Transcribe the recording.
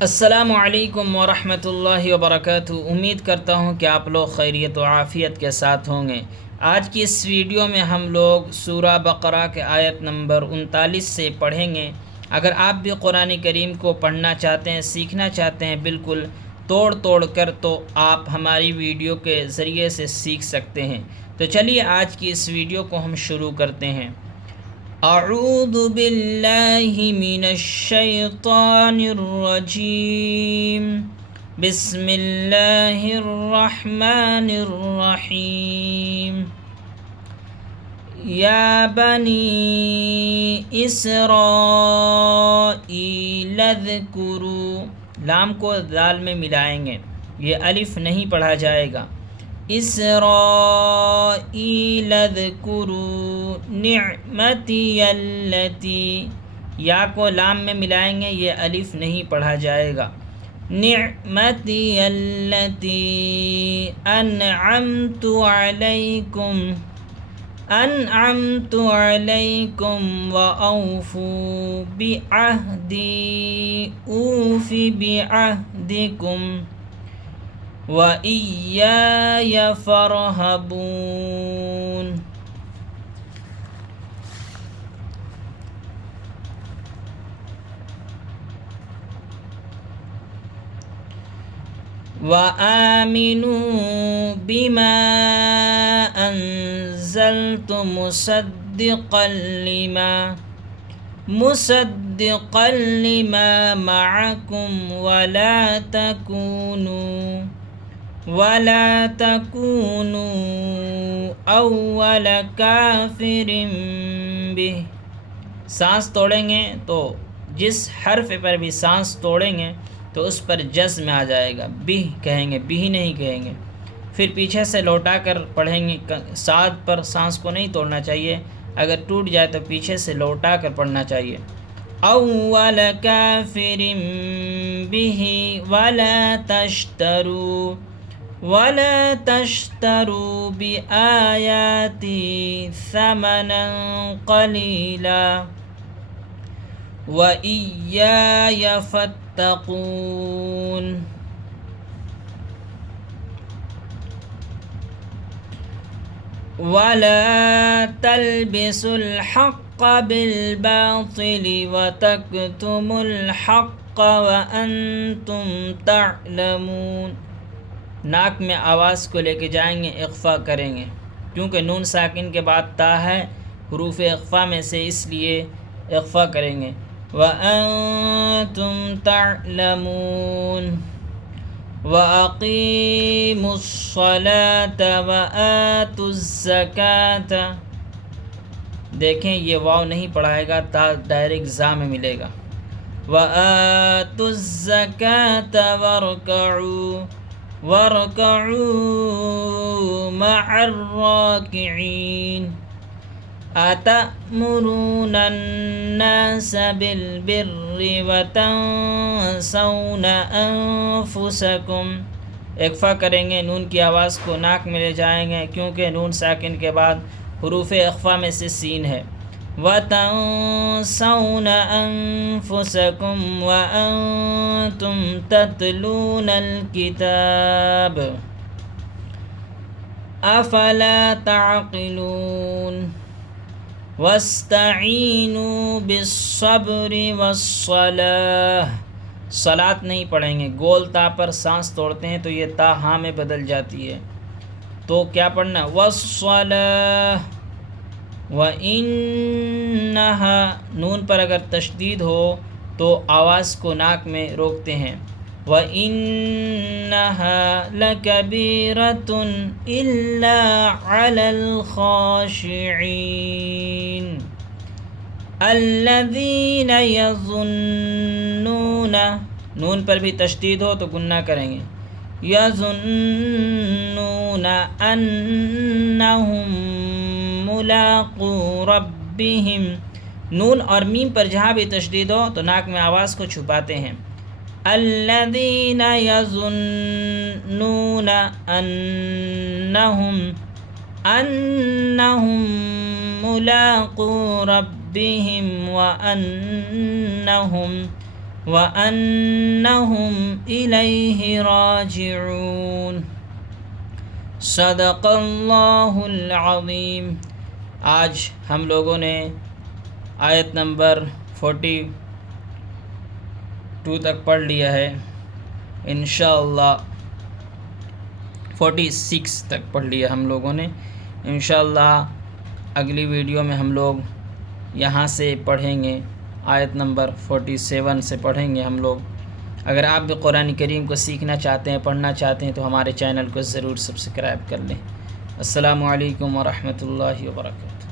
السلام علیکم ورحمۃ اللہ وبرکاتہ۔ امید کرتا ہوں کہ آپ لوگ خیریت و عافیت کے ساتھ ہوں گے۔ آج کی اس ویڈیو میں ہم لوگ سورہ بقرہ کے آیت نمبر 39 سے پڑھیں گے۔ اگر آپ بھی قرآن کریم کو پڑھنا چاہتے ہیں، سیکھنا چاہتے ہیں بالکل توڑ کر، تو آپ ہماری ویڈیو کے ذریعے سے سیکھ سکتے ہیں۔ تو چلیے آج کی اس ویڈیو کو ہم شروع کرتے ہیں۔ اعوذ باللہ من الشیطان الرجیم، بسم اللہ الرحمن الرحیم۔ یا بنی اسرائیل اذکروا، لام کو دال میں ملائیں گے، یہ الف نہیں پڑھا جائے گا۔ اسرائیل اذکروا نعمتی التی، یا کو لام میں ملائیں گے، یہ الف نہیں پڑھا جائے گا۔ نعمتی التی انعمت علیکم وأوفوا بعہدی اوف بعہدکم وإیای فارہبون۔ وآمنوا بما انزلت مصدقا لما معكم ولا تكونوا اول کافر به۔ سانس توڑیں گے تو جس حرف پر بھی سانس توڑیں گے تو اس پر جزم آ جائے گا، بھی کہیں گے، بھی نہیں کہیں گے۔ پھر پیچھے سے لوٹا کر پڑھیں گے، صاد پر سانس کو نہیں توڑنا چاہیے، اگر ٹوٹ جائے تو پیچھے سے لوٹا کر پڑھنا چاہیے۔ اول کافر به ولا تشتروا بآیاتی ثمنا قلیلا وإیای فاتقون۔ ولا تلبسوا الحق بالباطل وتكتموا الحق وأنتم تعلمون۔ ناک میں آواز کو لے کے جائیں گے، اخفا کریں گے، کیونکہ نون ساکن کے بعد تا ہے، حروف اخفا میں سے، اس لیے اخفا کریں گے۔ وَأَنْتُمْ تَعْلَمُونَ۔ وَأَقِيمُوا الصَّلَاةَ وَآتُوا الزَّكَاةَ، دیکھیں یہ واو نہیں پڑھائے گا، تا ڈائریکٹ زا میں ملے گا۔ وَآتُوا الزَّكَاةَ وَارْكَعُوا مَعَ الرَّاكِعِينَ۔ أَتَأْمُرُونَ النَّاسَ بِالْبِرِّ وَتَنْسَوْنَ أَنفُسَكُمْ، اخفا کریں گے، نون کی آواز کو ناک میں لے جائیں گے، کیونکہ نون ساکن کے بعد حروف اخفا میں سے سین ہے۔ وَتَنْسَوْنَ أَنفُسَكُمْ وَأَنْتُمْ تَتْلُونَ الْكِتَابَ أَفَلَا تَعْقِلُونَ۔ وَاسْتَعِینُوا بِالصَّبْرِ وَالصَّلَاةِ، صلاۃ نہیں پڑھیں گے، گول تا پر سانس توڑتے ہیں تو یہ تا ہاں میں بدل جاتی ہے، تو کیا پڑھنا؟ وَالصَّلَاةِ وَإِنَّهَا، نون پر اگر تشدید ہو تو آواز کو ناک میں روکتے ہیں۔ وَإِنَّهَا لَكَبِيرَةٌ إِلَّا عَلَى الْخَاشِعِينَ الَّذِينَ يَظُنُّونَ، نون پر بھی تشدید ہو تو گنہ کریں گے، يَظُنُّونَ أَنَّهُمْ مُلَاقُو رَبِّهِمْ، نون اور میم پر جہاں بھی تشدید ہو تو ناک میں آواز کو چھپاتے ہیں۔ الَّذِينَ يَظُنُّونَ أَنَّهُمْ مُلَاقُو رَبِّهِمْ وَأَنَّهُمْ وَأَنَّهُمْ إِلَيْهِ رَاجِعُونَ۔ صدق اللہ العظیم۔ آج ہم لوگوں نے آیت نمبر 42 تک پڑھ لیا ہے، انشاءاللہ 46 تک پڑھ لیا ہم لوگوں نے۔ انشاءاللہ اگلی ویڈیو میں ہم لوگ یہاں سے پڑھیں گے، آیت نمبر 47 سے پڑھیں گے ہم لوگ۔ اگر آپ بھی قرآن کریم کو سیکھنا چاہتے ہیں، پڑھنا چاہتے ہیں تو ہمارے چینل کو ضرور سبسکرائب کر لیں۔ السلام علیکم ورحمۃ اللہ وبرکاتہ۔